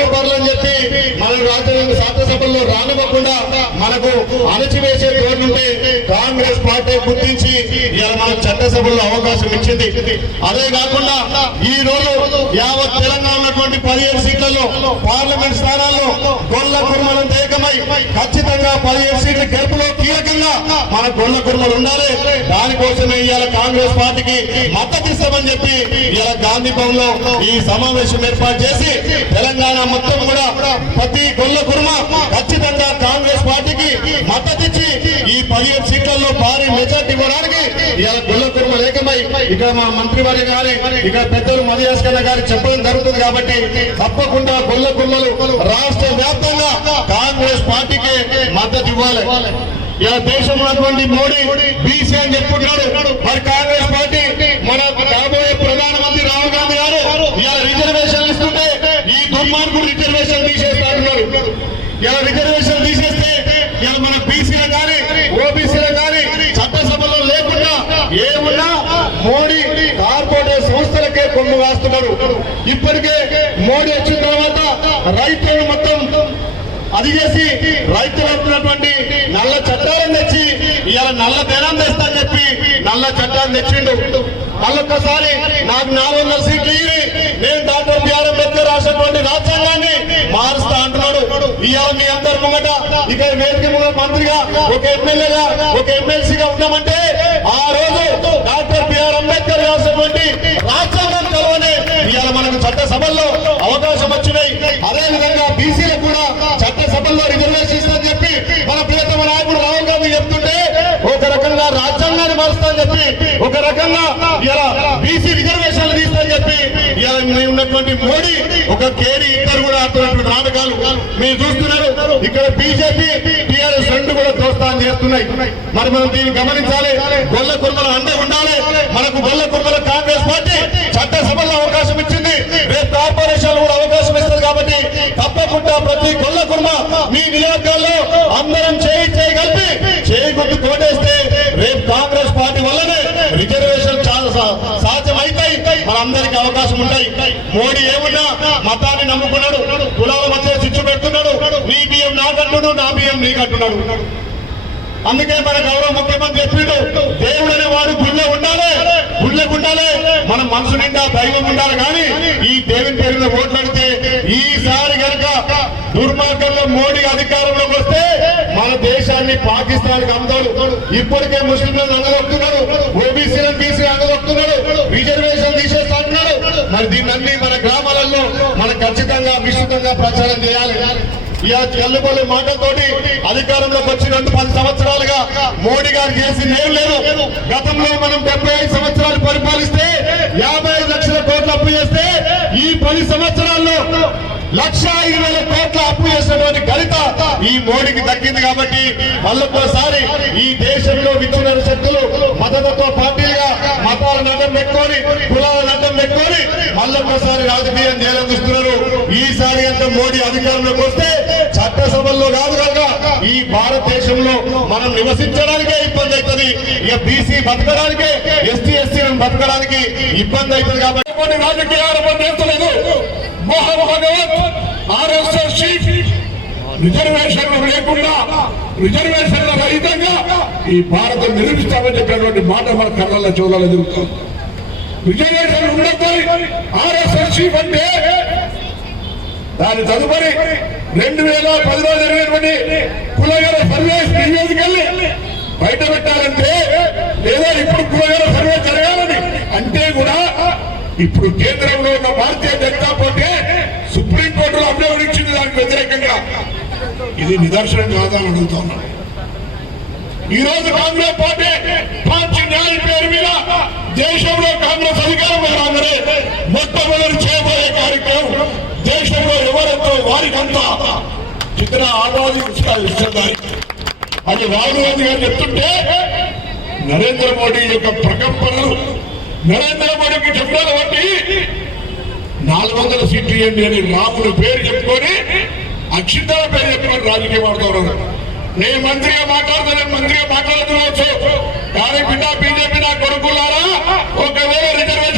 బందీబర్లు అని చెప్పి మన రాజ్యాంగ శాసనసభలో రానివ్వకుండా మనకు అణచివేసే ఉంటే కాంగ్రెస్ పార్టీ గుర్తించి ఇలా మనకు చట్టసభలో అవకాశం ఇచ్చింది. అదే కాకుండా ఈ రోజు యావత్ తెలంగాణ ఉన్నటువంటి పదిహేను సీట్లలో పార్లమెంట్ స్థానాల్లో గొల్ల కుర్మలం ఏకమై ఖచ్చితంగా గెలుపులో మన కొండ కుర్మలు ఉండాలి. దానికోసమే ఇవాళ కాంగ్రెస్ పార్టీకి మద్దతు ఇస్తామని చెప్పి ఇవాళ గాంధీ భవన్లో ఈ సమావేశం ఏర్పాటు చేసి తెలంగాణ మొత్తం కూడా ప్రతి గొల్ల కుర్మ ఖచ్చితంగా కాంగ్రెస్ పార్టీకి మద్దతిచ్చి ఈ పదిహేడు సీట్లలో భారీ మెజార్టీ ఇవ్వడానికి ఇవాళ గొల్ల కుర్మ ఏకమై ఇక్కడ మా మంత్రి వారి గారి ఇక్కడ పెద్దలు మధుయాస్కన్న గారి చెప్పడం జరుగుతుంది కాబట్టి తప్పకుండా గొల్ల కుర్మలు రాష్ట్ర వ్యాప్తంగా కాంగ్రెస్ పార్టీకి మద్దతు ఇవ్వాలి ఇలా దేశంలో ఉన్నటువంటి మోడీ బీసీ అని చెప్పుకుంటున్నాడు. మరి కాంగ్రెస్ పార్టీ మన రాబోయే ప్రధానమంత్రి రాహుల్ గాంధీ గారు ఇలా రిజర్వేషన్ ఇస్తుంటే ఈ దుర్మార్గుడు రిజర్వేషన్ తీసేస్తాడున్నాడు ఇలా రిజర్వేషన్ తీసేస్తే ఇలా మన బీసీల కానీ ఓబీసీల కానీ చట్టసభలో లేకుండా ఏమున్నా మోడీ కార్పొరేట్ సంస్థలకే కొమ్ము వేస్తున్నాడు ఇప్పటికే మోడీ వచ్చిన తర్వాత రైతులను మొత్తం అది చేసి రైతులు అవుతున్నటువంటి నల్ల చట్టాలను తెచ్చి ఇవాళ నల్ల ధనం తెస్తా చెప్పి నల్ల చట్టాన్ని తెచ్చిండు. మళ్ళొక్కసారి నాకు నాలుగు వందల సీట్లు ఇవి నేను డాక్టర్ బిఆర్ అంబేద్కర్ రాసినటువంటి రాజ్యాంగాన్ని మారుస్తా అంటున్నాడు. ఇవాళ మీ అందరి ముంగట ఇక వేదిక ముంగట మంత్రిగా ఒక ఎమ్మెల్యేగా ఒక ఎమ్మెల్సీగా ఉన్నామంటే ఆ రోజు డాక్టర్ బిఆర్ అంబేద్కర్ రాసినటువంటి రాజ్యాంగం కలవనే ఇవాళ మనకు చట్టసభల్లో అవకాశం వచ్చినాయి అదే విధంగా బీసీలకు కూడా చట్టసభల్లో రిజర్వేషన్ ఇస్తుందని చెప్పి మన ప్రియతమ నాయకుడు రాహుల్ గాంధీ చెప్తుంటే ఒక రకంగా రాజ్యాంగాన్ని మారుస్తా చెప్పి ఒక రకంగా ఇలా బీసీ రిజర్వేషన్లు తీస్తా చెప్పి ఇలా ఉన్నటువంటి మోడీ ఒక కేడీ ఇద్దరు కూడా ఆడుతున్నటువంటి నాటకాలు మీరు చూస్తున్నారు. ఇక్కడ బీజేపీ టీఆర్ఎస్ రెండు కూడా ప్రోత్సాహం చేస్తున్నాయి. మరి మనం దీన్ని గమనించాలి. గొల్ల కుర్మల అండ ఉండాలి. మనకు గొల్ల కుర్మల కాంగ్రెస్ పార్టీ చట్టసభలో అవకాశం ఇచ్చింది. రేపు కార్పొరేషన్ కూడా అవకాశం ఇస్తుంది కాబట్టి తప్పకుండా ప్రతి గొల్ల కుర్మ సాధ్యమైతే మనందరికీ అవకాశం ఉంటాయి. మోడీ ఏమున్నా మతాన్ని నమ్ముకున్నాడు కులాల మధ్య చిచ్చు పెడుతున్నాడు నీ బియ్యం నాకంటున్నాడు నా బియ్యం నీకంటున్నాడు అందుకే మన గౌరవ ముఖ్యమంత్రి చెప్పిండు దేవుడు అనే వాడు గుళ్ళో ఉండాలి గుళ్ళకు ఉండాలి. మన మనసు నిండా దైవం ఉండాలి కానీ ఈ దేవుని పేరున ఓట్లాడితే ఈసారి గనక దుర్మార్గంలో మోడీ అధికారంలోకి వస్తే మన దేశాన్ని పాకిస్తాన్కి అమ్ముతాడు ఇప్పటికే ముస్లింలను అనగొక్కుతున్నాడు ఓబీసీలను బీసీ అనగొక్కుతున్నాడు రిజర్వేషన్ తీసేస్తా అంటున్నాడు మరి దీన్ని మన గ్రామాలలో మనం ఖచ్చితంగా విస్తృతంగా ప్రచారం చేయాలి. ఇలా చెల్లుబోలు మాటలతోటి అధికారంలోకి వచ్చినట్టు పది సంవత్సరాలుగా మోడీ గారు చేసింది ఏం లేదు. గతంలో మనం డెబ్బై ఐదు సంవత్సరాలు పరిపాలిస్తే యాభై ఐదు లక్షల కోట్ల అప్పు చేస్తే ఈ పది సంవత్సరాల్లో లక్ష ఐదు వేల కోట్ల అప్పు చేసినటువంటి ఈ మోడీకి దక్కింది కాబట్టి మళ్ళొక్కసారి ఈ దేశంలో విచ్చిన శక్తులు మతతత్వ పార్టీలుగా మతాల అడ్డం పెట్టుకొని కులాలను అడ్డం పెట్టుకొని మళ్ళొక్కసారి రాజకీయం చేయాలనిపిస్తున్నారు ఈసారి అంత మోడీ అధికారంలోకి వస్తే చట్టసభల్లో కాదు కనుక ఈ భారతదేశంలో మనం నివసించడానికే ఇబ్బంది అవుతుంది. ఇక బీసీ బతకడానికే ఎస్టీ ఎస్సీ బతకడానికి ఇబ్బంది అవుతుంది కాబట్టి కొన్ని రాజకీయాలు పనిచేస్తలేదు మోహన్ భగవత్ ఆర్ఎస్ఎస్ చీఫ్ రిజర్వేషన్లు లేకుండా రిజర్వేషన్ల రహితంగా ఈ భారతం నిర్మిస్తామని చెప్పినటువంటి మాట మన కళ్ళల్లో చూడాలి జరుగుతుంది రిజర్వేషన్లు ఉండద్దు ఆర్ఎస్ఎస్ అంటే దాని తదుపరి రెండు వేల పదిలో జరిగినటువంటి కులగల సర్వే నివేదికల్ని బయట పెట్టాలంటే లేదా ఇప్పుడు కులగల సర్వే జరగాలని అంటే కూడా ఇప్పుడు కేంద్రంలో ఉన్న భారతీయ జనతా పార్టీ సుప్రీంకోర్టులో అభియోగం ఇచ్చింది దానికి వ్యతిరేకంగా. ఇది నిదర్శనం కాదని అడుగుతున్నాను ఈ రోజు కాంగ్రెస్ పార్టీ పార్టీ న్యాయ పేరు మీద దేశంలో కాంగ్రెస్ అధికారం రాగానే మొట్టమొదటి చేయబోయే కార్యక్రమం దేశంలో ఎవరెంతో వారికంతా చిత్ర ఆబాది ఇస్తున్నారు. అది రాహుల్ గాంధీ గారు చెప్తుంటే నరేంద్ర మోడీ యొక్క ప్రకంపనలు నరేంద్ర మోడీకి చెప్పాలి బట్టి నాలుగు వందల సీట్లు ఇవ్వండి అని రాముడు పేరు చెప్పుకొని అక్షితాల పేరు చెప్పినట్టు రాజకీయ ఆడుతున్నారు నేను మంత్రిగా మాట్లాడుతున్నాను మంత్రిగా మాట్లాడుతున్నావచ్చు కానీ బిడ్డ బీజేపీ నా కొడుకులారా? ఒకవేళ రిజర్వేషన్